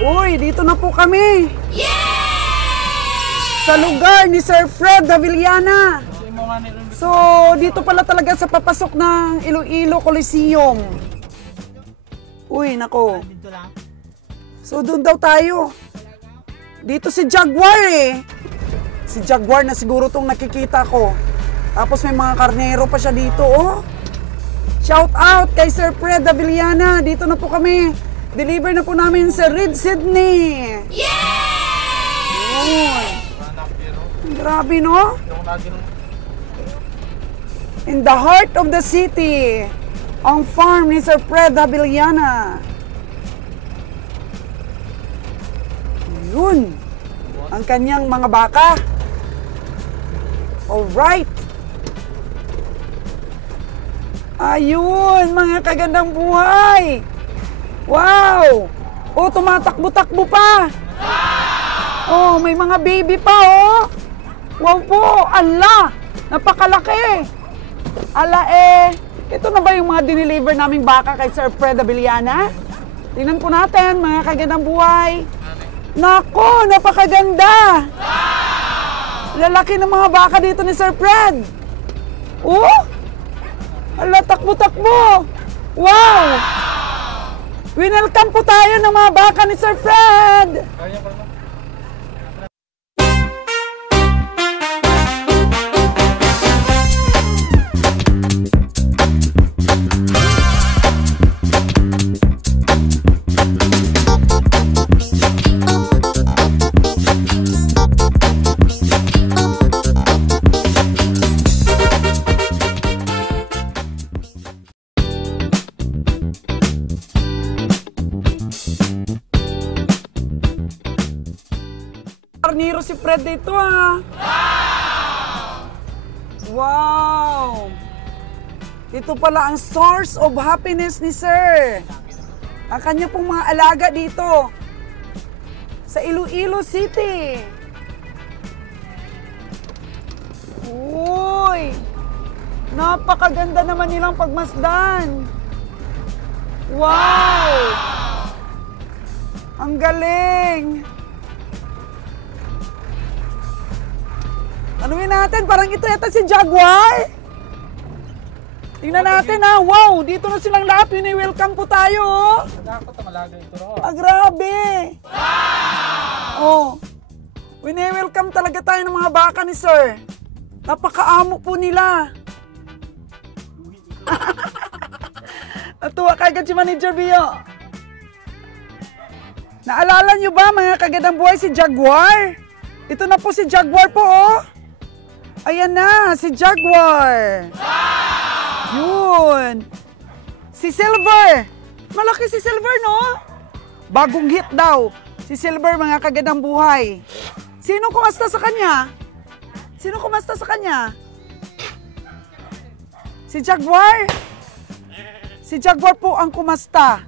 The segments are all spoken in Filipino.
Uy, dito na po kami. Sa lugar ni Sir Fred Avellana. So, dito pala talaga sa papasok ng Iloilo Coliseum. Uy, nako. So, doon daw tayo. Dito si Jaguar eh. Si Jaguar na siguro tong nakikita ko. Tapos may mga karnero pa siya dito, oh. Shout out kay Sir Fred Avellana. Dito na po kami. Deliver na po namin sa Red Sydney. Yay! Grabe, no? In the heart of the city, ang farm ni Sir Fred Avellana. Yun. Ang kanyang mga baka. Alright. Ayun, mga kagandang buhay. Wow! Oh, tumatakbo-takbo pa. Oh, may mga baby pa, oh. Wow po, ala. Napakalaki. Ala ito na ba yung mga dineliver naming baka kay Sir Fred Avellana? Tingnan po natin, mga kagandang buhay. Nako, napakaganda. Lalaki ng mga baka dito ni Sir Fred. Oh! Ala, takbo-takbo. Wow! Winelcome po tayo ng mga baka ni Sir Fred. Karniro si Fred dito, ah. Wow! Ito pala ang source of happiness ni Sir. Ang kanya pong mga alaga dito sa Iloilo City. Uy! Napakaganda naman nilang pagmasdan. Wow! Ang galing! Anuin natin, parang ito yata si Jaguar. Tingnan natin, ha. Wow, dito na silang lahat. Welcome po tayo. Ah, grabe. Oh. Welcome talaga tayo ng mga baka ni Sir. Napakaamo po nila. Natuwa kagad si Manager Bio. Naalala nyo ba, mga kagandang buhay, si Jaguar? Ito na po si Jaguar po, oh. Ayan na, si Jaguar. Yun. Si Silver. Malaki si Silver, no? Bagong hit daw. Si Silver, mga kagandang buhay. Sino kumasta sa kanya? Sino kumasta sa kanya? Si Jaguar? Si Jaguar po ang kumasta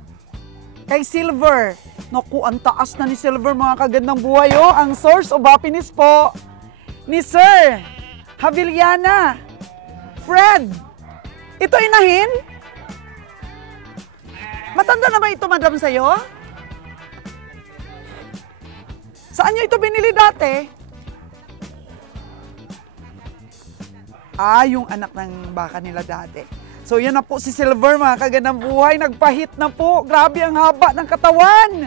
kay Silver. Naku, ang taas na ni Silver, mga kagandang buhay, oh. Ang source of happiness po ni Sir Avellana. Fred, ito inahin? Matanda na ba ito, madam, sa'yo? Saan nyo ito binili dati? Ah, yung anak ng baka nila dati. So, yan na po si Silver, mga kagandang buhay. Nagpahit na po. Grabe ang haba ng katawan.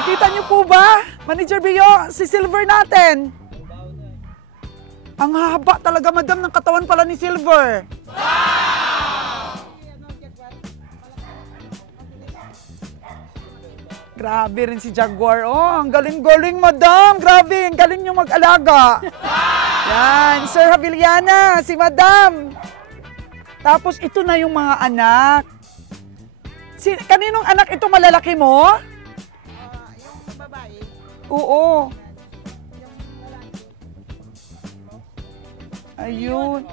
Nakita nyo po ba, Manager Bio, si Silver natin? Ang haba talaga, madam, ng katawan pala ni Silver. Grabe rin si Jaguar. Oh, ang galing-galing, madam. Grabe, ang galing nyo mag-alaga. Yan, Sir Avellana, si madam. Tapos ito na yung mga anak. Kaninong anak ito, malalaki mo? Yung babae. Oo. Ayun.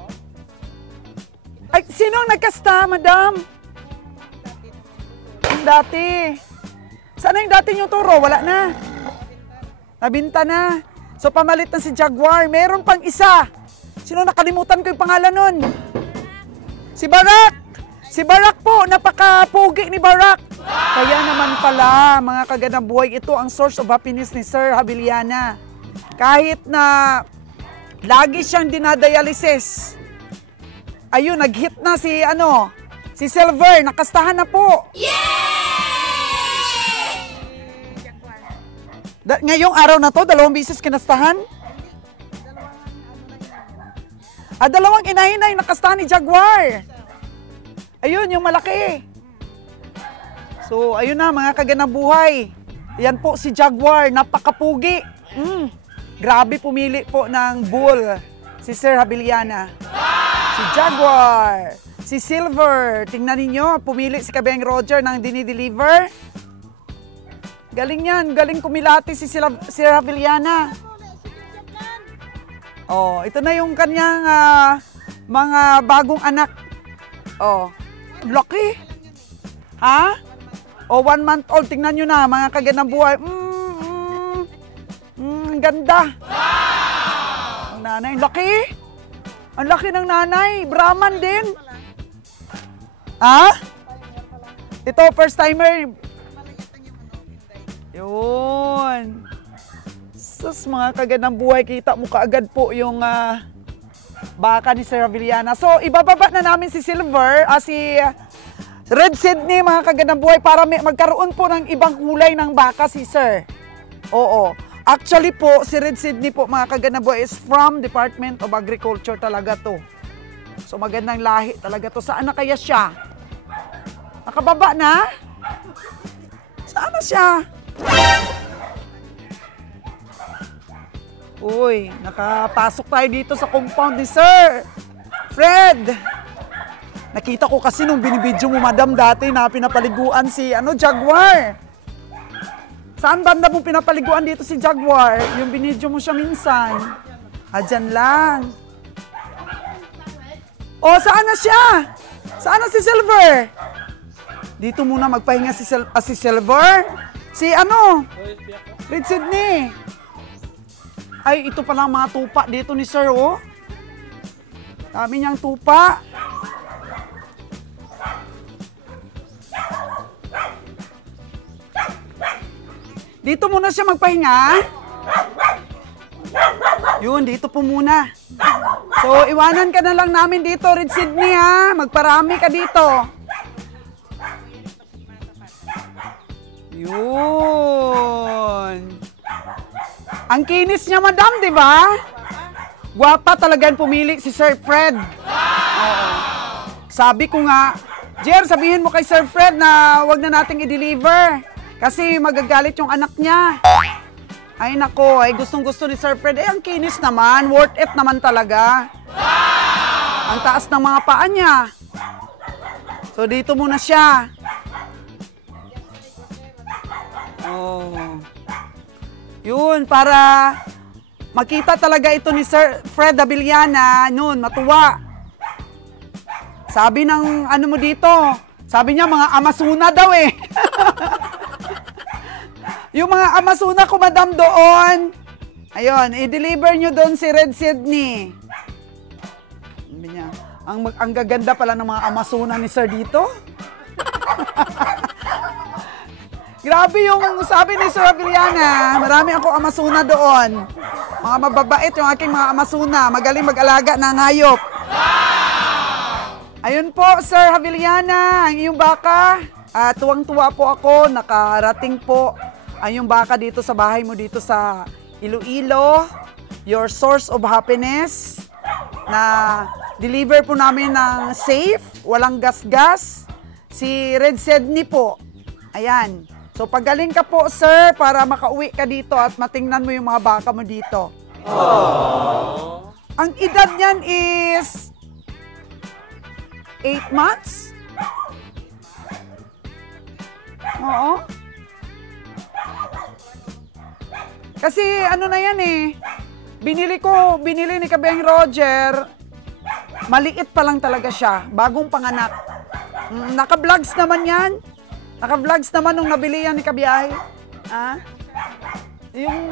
Ay, sino ang nagkasta, madam? Yung dati. Sana yung dati yung turo? Wala na. Nabinta na. So, pamalit na si Jaguar. Meron pang isa. Sino, nakalimutan ko yung pangalan nun? Si Barak. Si Barak po. Napaka-pugi ni Barak. Kaya naman pala, mga kaganang buhay, ito ang source of happiness ni Sir Habiliana. Kahit na lagi siyang dinadialysis. Ayun, nag-hit na si Silver, nakastahan na po. Ngayong araw na to, 2 beses kinastahan? Dalawang inahinay nakastahan ni Jaguar. Ayun, yung malaki. So, ayun na mga kaganang buhay. Yan po si Jaguar, napakapugi. Grabe pumili po ng bull si Sir Habiliana. Si Jaguar, si Silver. Tingnan ninyo, pumili si Kabeng Roger ng dinideliver. Galing yan, galing kumilati si Sir Habiliana. Oh, ito na yung kanyang mga bagong anak. Oh, laki. Ha? O 1 month old, tingnan nyo na, mga kaganang buhay. Ganda. Ang nanay, laki. Ang laki ng nanay, Brahman din. Ha? Ito, first timer. Yun. Sus, mga kaganang buhay, kita mo kaagad po yung baka ni Sir Habiliana. So, ibababa na namin si Silver, si Red Sydney, mga kaganang buhay, para magkaroon po ng ibang kulay ng baka si Sir. Oo. Actually po, si Red Sydney po, mga kaganang buhay, is from Department of Agriculture talaga to. So, magandang lahi talaga to. Saan na kaya siya? Nakababa na? Saan na siya? Uy, nakapasok tayo dito sa compound ni Sir Fred. Nakita ko kasi nung binibidyo mo, madam, dati na pinapaliguan si Jaguar. Saan banda mo pinapaliguan dito si Jaguar? Yung binidyo mo siya minsan. Dyan lang. O, saan na siya? Saan na si Silver? Dito muna magpahinga si Silver. Si Red Sydney. Ay, ito pala mga tupa dito ni Sir, oh. Dami niyang tupa. Dito muna siya magpahinga. Yun, dito po muna. So, iwanan ka na lang namin dito, Red Sydney, ha. Magparami ka dito. Yun. Ang kinis niya, madam, di ba? Gwapa talagang pumili si Sir Fred. Oo. Sabi ko nga, Jer, sabihin mo kay Sir Fred na wag na nating i-deliver. Kasi magagalit yung anak niya. Ay nako, ay gustong-gusto ni Sir Fred. Ang kinis naman, worth it naman talaga. Ang taas ng mga paa niya. So dito muna siya. Oh. Yun, para makita talaga ito ni Sir Fred Habiliana, noon, matuwa. Sabi ng mo dito, sabi niya mga Amazona daw eh. Yung mga Amazona ko, madam, doon. Ayun, i-deliver nyo doon si Red Sydney. Sabi niya, ang gaganda pala ng mga Amazona ni Sir dito. Grabe yung sabi ni Sir Habiliana, marami ako Amazona doon. Mga mababait yung aking mga Amazona, magaling mag-alaga ng hayop. Ayun po, Sir Habiliana, ang iyong baka. Tuwang-tuwa po ako, nakarating po ang iyong baka dito sa bahay mo dito sa Iloilo. Your source of happiness. Na deliver po namin ng safe, walang gas-gas. Si Red Sydney po. Ayan. So pagaling ka po, sir, para makauwi ka dito at matingnan mo yung mga baka mo dito. Aww. Ang edad niyan is 8 months? Oo. Kasi ano na yan eh, binili ni Kabeng Roger, maliit pa lang talaga siya, bagong panganak. Naka-vlogs naman yan. Naka-vlogs naman nung nabili yan ni Kabiyahe. Ah?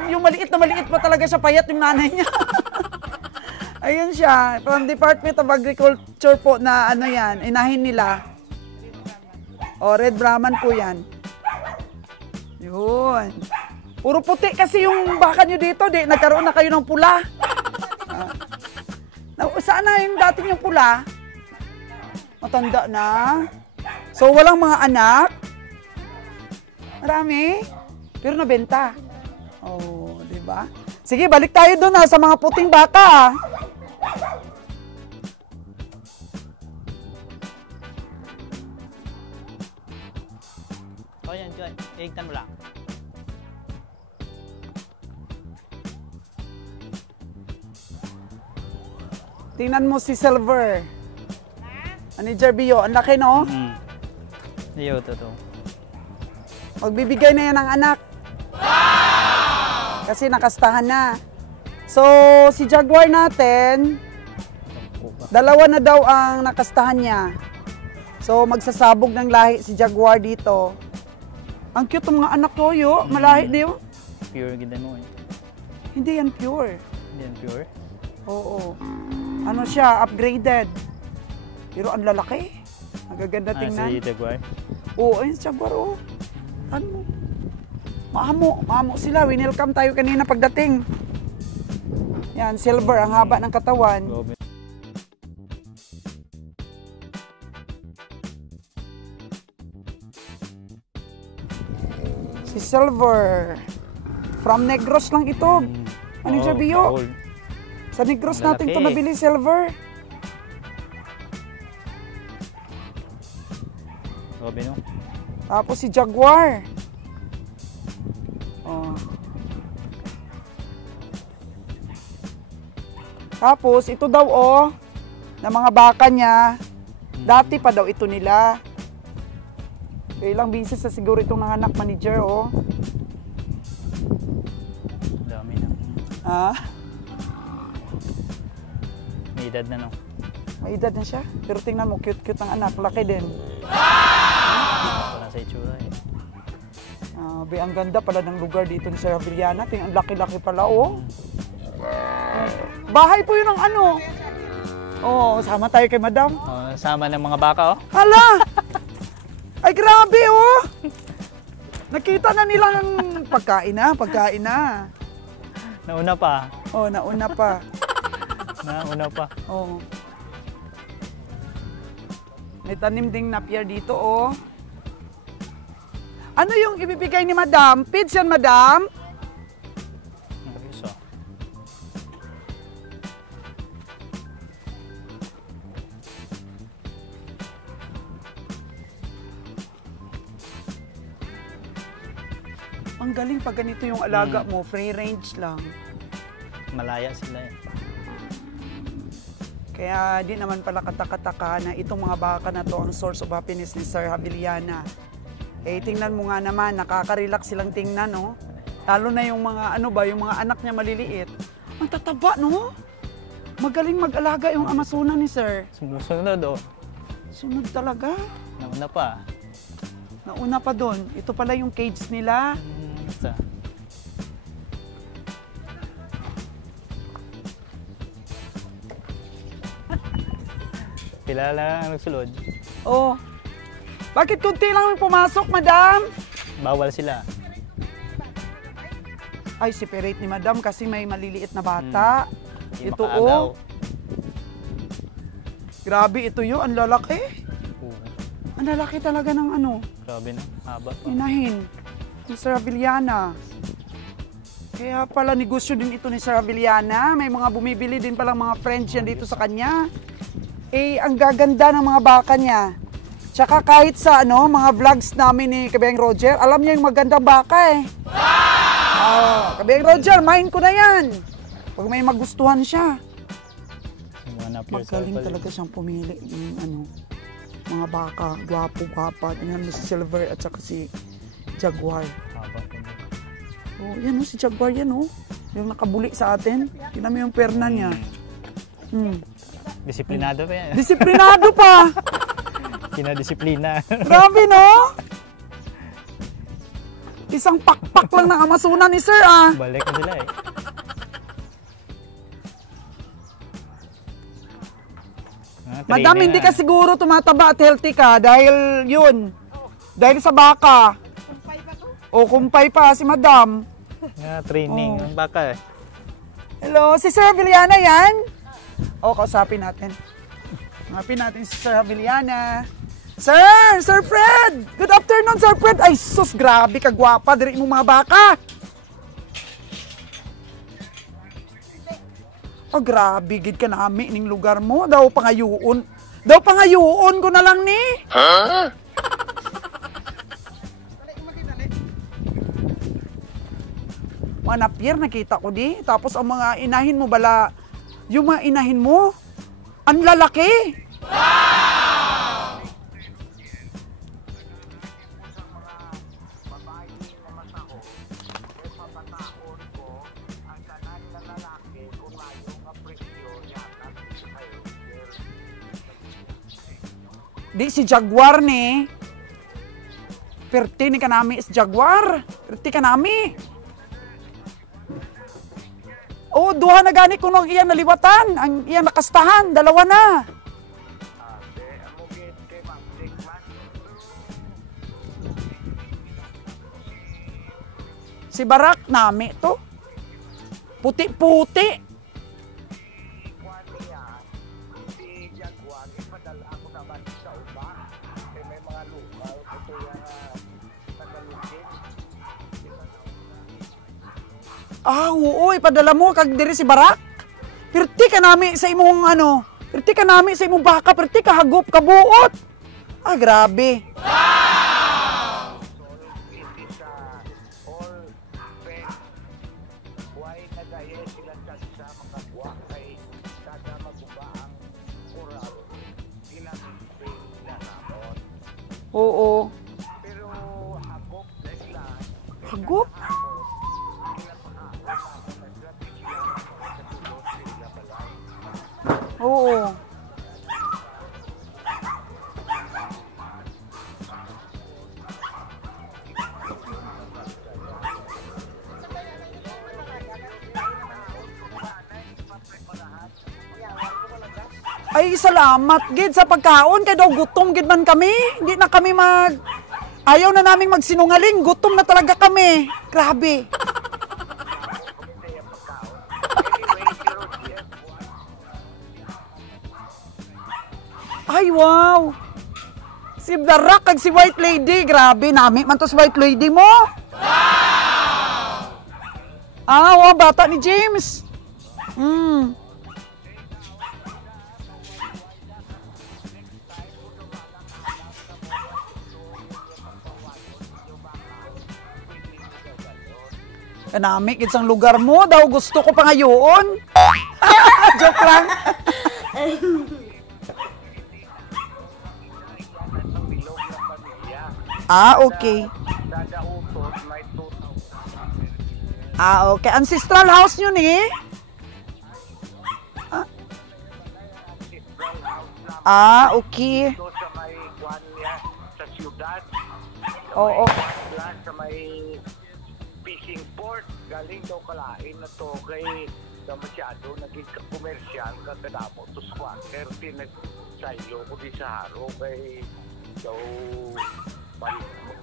Yung maliit na maliit pa talaga siya, payat yung nanay niya. Ayun siya, from Department of Agriculture po na ano yan, inahin nila. Oh, red Brahman po yan. Yun. Puro puti kasi yung baka nyo dito. Di, nagkaroon na kayo ng pula. Saan na yung dating yung pula? Matanda na. So, walang mga anak. Marami. Pero nabenta. Oh, di ba? Sige, balik tayo doon sa mga puting baka. O yan, Joy. Iigtan mo lang. Tingnan mo si Silver. Manager Bio, ang laki no? Iyo, totoo. Magbibigay na yan ng anak. Kasi nakastahan na. So, si Jaguar natin, dalawa na daw ang nakastahan niya. So, magsasabog ng lahi si Jaguar dito. Ang cute ng mga anak ko, yo. Malahi diyo. Pure ganda mo eh. Hindi yan pure. Hindi yan pure? Oo. Ano siya, upgraded. Pero ang lalaki. Magaganda tingnan. Si Jaguar? Oo, ayun si Jaguar, oh. Ano? Maamo sila. Winelcome tayo kanina pagdating. Yan, Silver, ang haba ng katawan. Si Silver. From Negros lang ito. Manager Bio. Sa Negros natin ito nabili, Silver. Grabe no? Tapos si Jaguar. Oh. Tapos ito daw na mga baka niya. Dati pa daw ito nila. Ilang bisis na siguro itong nanganak, manager, Dami na. May edad na no? May edad na siya. Pero tingnan mo, cute-cute ang anak. Laki din. Wala sa itsura eh. Ang ganda pala ng lugar dito ni Sir Avellana. Ang laki-laki pala, Bahay po yun ng ano. Sama tayo kay Madam. Sama ng mga baka Hala! Ay, grabe, Nakita na nilang pagkain na. Nauna pa. Nauna pa. Nauna pa. May tanim ding napier dito, Ano yung ibibigay ni Madam? Feeds yan, Madam? Ayos Ang galing pag ganito yung alaga mo, free range lang. Malaya sila eh. Kaya di naman pala katakataka na itong mga baka na to ang source of happiness ni Sir Avellana. Tingnan mo nga naman, nakaka-relax silang tingnan, Lalo na yung mga, yung mga anak niya maliliit. Ang tataba, no? Magaling mag-alaga yung Amazonas ni Sir. Sumusunod, Sunod talaga. Nauna pa. Nauna pa doon. Ito pala yung cage nila. Basta. Pila lang ang nagsulod. Bakit kunti lang yung pumasok, Madam? Bawal sila. Ay, separate ni Madam kasi may maliliit na bata. Hindi Ito, makaagaw. Grabe, ito yun. Ang lalaki. Ang lalaki talaga ng Grabe na. Haba pa. inahin. Ni Sir Avellana. Kaya pala negosyo din ito ni Sir Avellana. May mga bumibili din palang mga friends yan dito sa kanya. Ang gaganda ng mga baka niya. Tsaka kahit sa mga vlogs namin ni Kabiang Roger, alam niya yung magandang baka Kabiang Roger, main ko na yan. Pag may magustuhan siya. Magaling talaga siyang pumili ng mga baka. Gwapo-gwapa. Tingnan mo si Silver at saka si Jaguar. Yan si Jaguar yan Yung nakabuli sa atin. Tingnan mo yung perna niya. Disiplinado pa yan. Disiplinado pa! Kinadisiplina. Grabe, no? Isang pakpak lang ng Amazonas ni Sir, Balik na sila eh. Madam, hindi ka siguro tumataba at healthy ka dahil yun. Dahil sa baka. Kumpay pa to. O, kumpay pa si madam. Nga, training. Oh. Ang baka eh. Hello, si Sir Villana yan? O, kausapin natin. Kausapin natin si Sir Villana. Sir Fred! Good afternoon, Sir Fred! Ay, sus, grabe kagwapa. Diri mo mga baka. Oh, grabe, gid ka nami ning lugar mo. Daw pangayuon. Daw pangayuon ko na lang ni. Mga napier, nakita ko di. Tapos ang mga inahin mo bala, yung mga inahin mo, ang lalaki. Di si Jaguar ni. Perti ni kanami is Jaguar. Perti kanami. Oh, duha na gani kuno ang iyang naliwatan, ang iyang nakastahan, dalawa na. Si Barak nami to. Puti-puti. Ah, oo, ipadala mo kag diri si Barak. Pirti ka nami sa imong ano, pirti ka nami sa imong baka, pirti ka hagop ka buot. Ah, grabe. Oo. Hagop? Oo. Ay, salamat gid sa pagkaon kay daw gutom gid man kami. Hindi na kami ayaw na naming magsinungaling, gutom na talaga kami. Grabe. Ay, wow! Si Barak kag si White Lady. Grabe, nami man to si White Lady mo. Wow! Ah, wow, bata ni James. Nami, kitsang lugar mo. Daw gusto ko pangayoon. Joke lang. Ah, okay. Ah, okay. Ancestral house nyo ni? Ah, okay. Sa may kwan niya, sa siyudad. Oo. Sa may fishing port. Galing daw kalain na to kay na masyado naging komersyal kakadamo to squatter. Pinagsaylo ko di sa haro kay daw balik mo.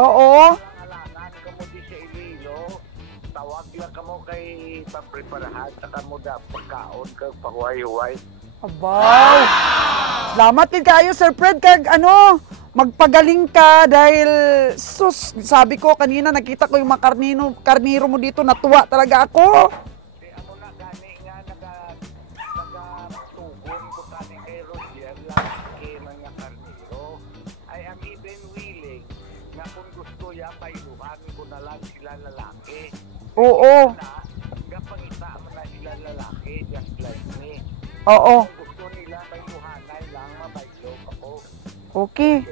Oo. Alangan ka mo di sa Iloilo. Tawag lang ka mo kay papreparahan saka mo da pagkaon kag pahuay-huay. Abaw! Salamat din kayo, Sir Fred, kag magpagaling ka dahil sus, sabi ko kanina nakita ko yung mga karniro mo dito, natuwa talaga ako. Di ako na gani nga nagatugon ko kani kay Roger lang kay mga karniro. I am even willing na kung gusto ya pailuhan ko na lang sila lalaki. Oo. Gapangita mo na sila lalaki just like me. Oo. Kung gusto nila pailuhanay lang mabaylo ako. Okay.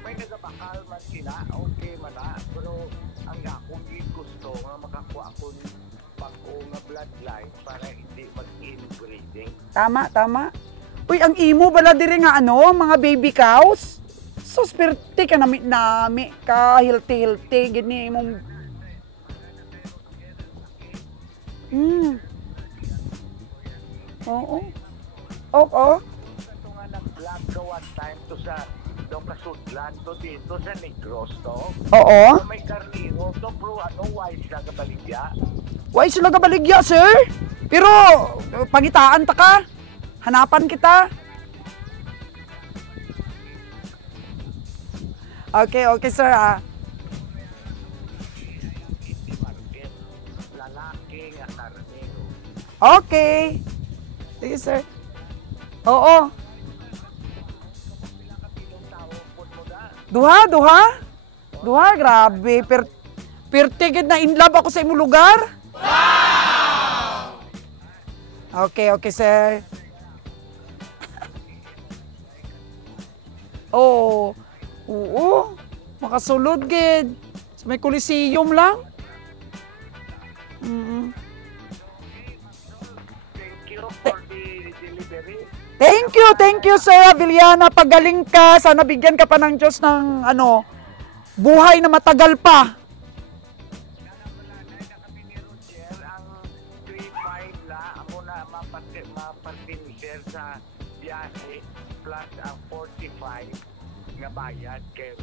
May nagabakal man sila, okay man na. Pero ang akong gusto nga makakuha akong pag-o nga bloodline para hindi mag-inbreeding. Tama, tama. Uy, ang imo bala diri nga mga baby cows? Sus, perti ka nami ka, healthy, gini mong... Oo. Oo. Ito nga nag-vlog ka one time to sa daw kasudlan to dito sa Negros to. Oo. So, may karniro to bro, wise na kabaligya. Why sila kabaligya, sir? Pero, pagitaan ta ka. Hanapan kita. Okay, sir, Hindi market, lalaki nga karniro. Okay. Sige, sir. Oo. Duha, grabe. Pertigid na in love ako sa imong lugar. Wow! Okay, sir. Oo. Makasulod, gid. Sa may Coliseum lang. Thank you for the delivery. Thank you, Sir Avellana. Pagaling ka. Sana bigyan ka pa ng Diyos ng buhay na matagal pa. Ang 3.5 la, ako na mapartinisir sa biyahe plus ang 45 nga bayad kay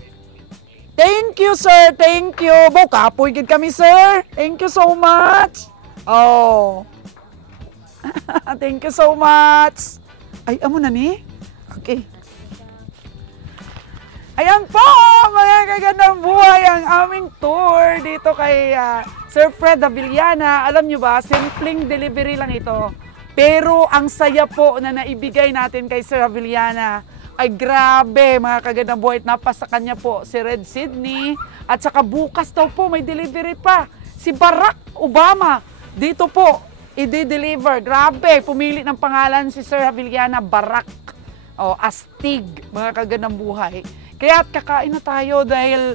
Thank you, sir. Thank you. Kapoy gid kami, sir. Thank you so much. Oh. Thank you so much. Ay, amo na ni? Okay. Ayan po, mga kagandang buhay, ang aming tour dito kay Sir Fred Avellana. Alam nyo ba, simpleng delivery lang ito. Pero ang saya po na naibigay natin kay Sir Avellana ay grabe, mga kagandang buhay. Napasa kanya po si Red Sydney. At saka bukas daw po may delivery pa. Si Barack Obama dito po i-deliver. Grabe, pumili ng pangalan si Sir Avellana, Barack. Astig, mga kagandang buhay. Kaya kakain na tayo dahil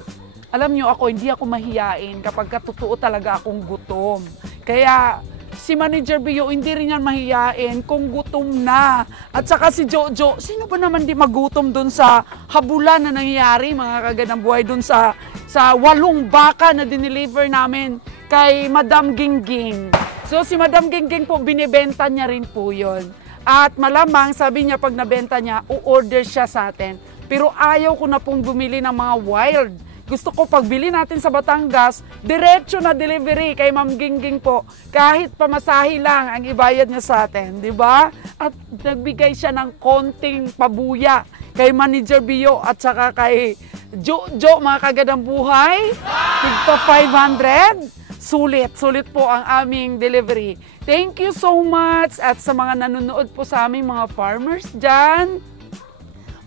alam nyo ako, hindi ako mahiyain kapag totoo talaga akong gutom. Kaya si Manager Bio, hindi rin yan mahiyain kung gutom na. At saka si Jojo, sino ba naman di magutom dun sa habulan na nangyayari, mga kagandang buhay, dun sa 8 baka na dineliver namin kay Madam Gingging. So si Madam Gingging po, binibenta niya rin po yun. At malamang, sabi niya pag nabenta niya, u-order siya sa atin. Pero ayaw ko na pong bumili ng mga wild. Gusto ko pagbili natin sa Batangas, diretso na delivery kay Ma'am Gingging po. Kahit pamasahe lang ang ibayad niya sa atin, di ba? At nagbigay siya ng konting pabuya kay Manager Bio at saka kay Jojo, mga kagandang buhay. Tigpa 500. Sulit po ang aming delivery. Thank you so much at sa mga nanonood po sa aming mga farmers dyan.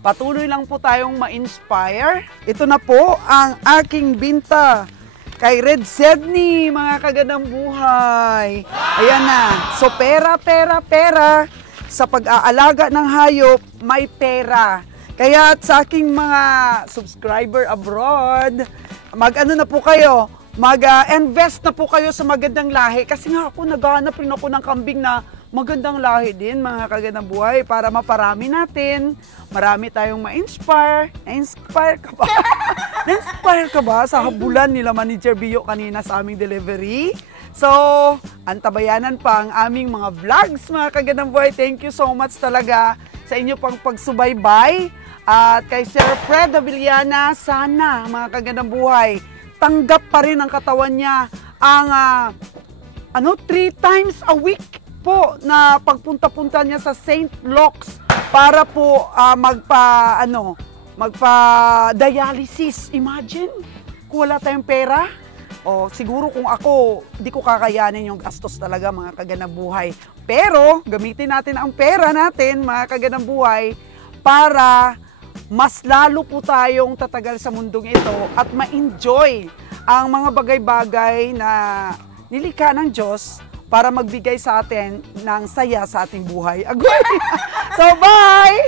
Patuloy lang po tayong ma-inspire. Ito na po ang aking binta kay Red Sydney, mga kagandang buhay. Ayan na. So pera. Sa pag-aalaga ng hayop, may pera. Kaya sa aking mga subscriber abroad, mag-ano na po kayo, mag-invest na po kayo sa magandang lahi. Kasi nga ako, naghahanap rin ako ng kambing na magandang lahi din, mga kagandang buhay, para maparami natin. Marami tayong ma-inspire. Na-inspire ka ba? Na-inspire ka ba sa habulan nila Manager Bio kanina sa aming delivery? So, antabayanan pa ang aming mga vlogs, mga kagandang buhay. Thank you so much talaga sa inyo pang pagsubaybay. At kay Sir Fred Avellana, sana, mga kagandang buhay, tanggap pa rin ang katawan niya ang 3 times a week po na pagpunta-punta niya sa St. Luke's para po magpa-dialysis. Imagine, kung wala tayong pera. Siguro kung ako, di ko kakayanin yung gastos talaga, mga kagandang buhay. Pero, gamitin natin ang pera natin, mga kagandang buhay, para mas lalo po tayong tatagal sa mundong ito at ma-enjoy ang mga bagay-bagay na nilikha ng Diyos para magbigay sa atin ng saya sa ating buhay. Agoy! So, bye!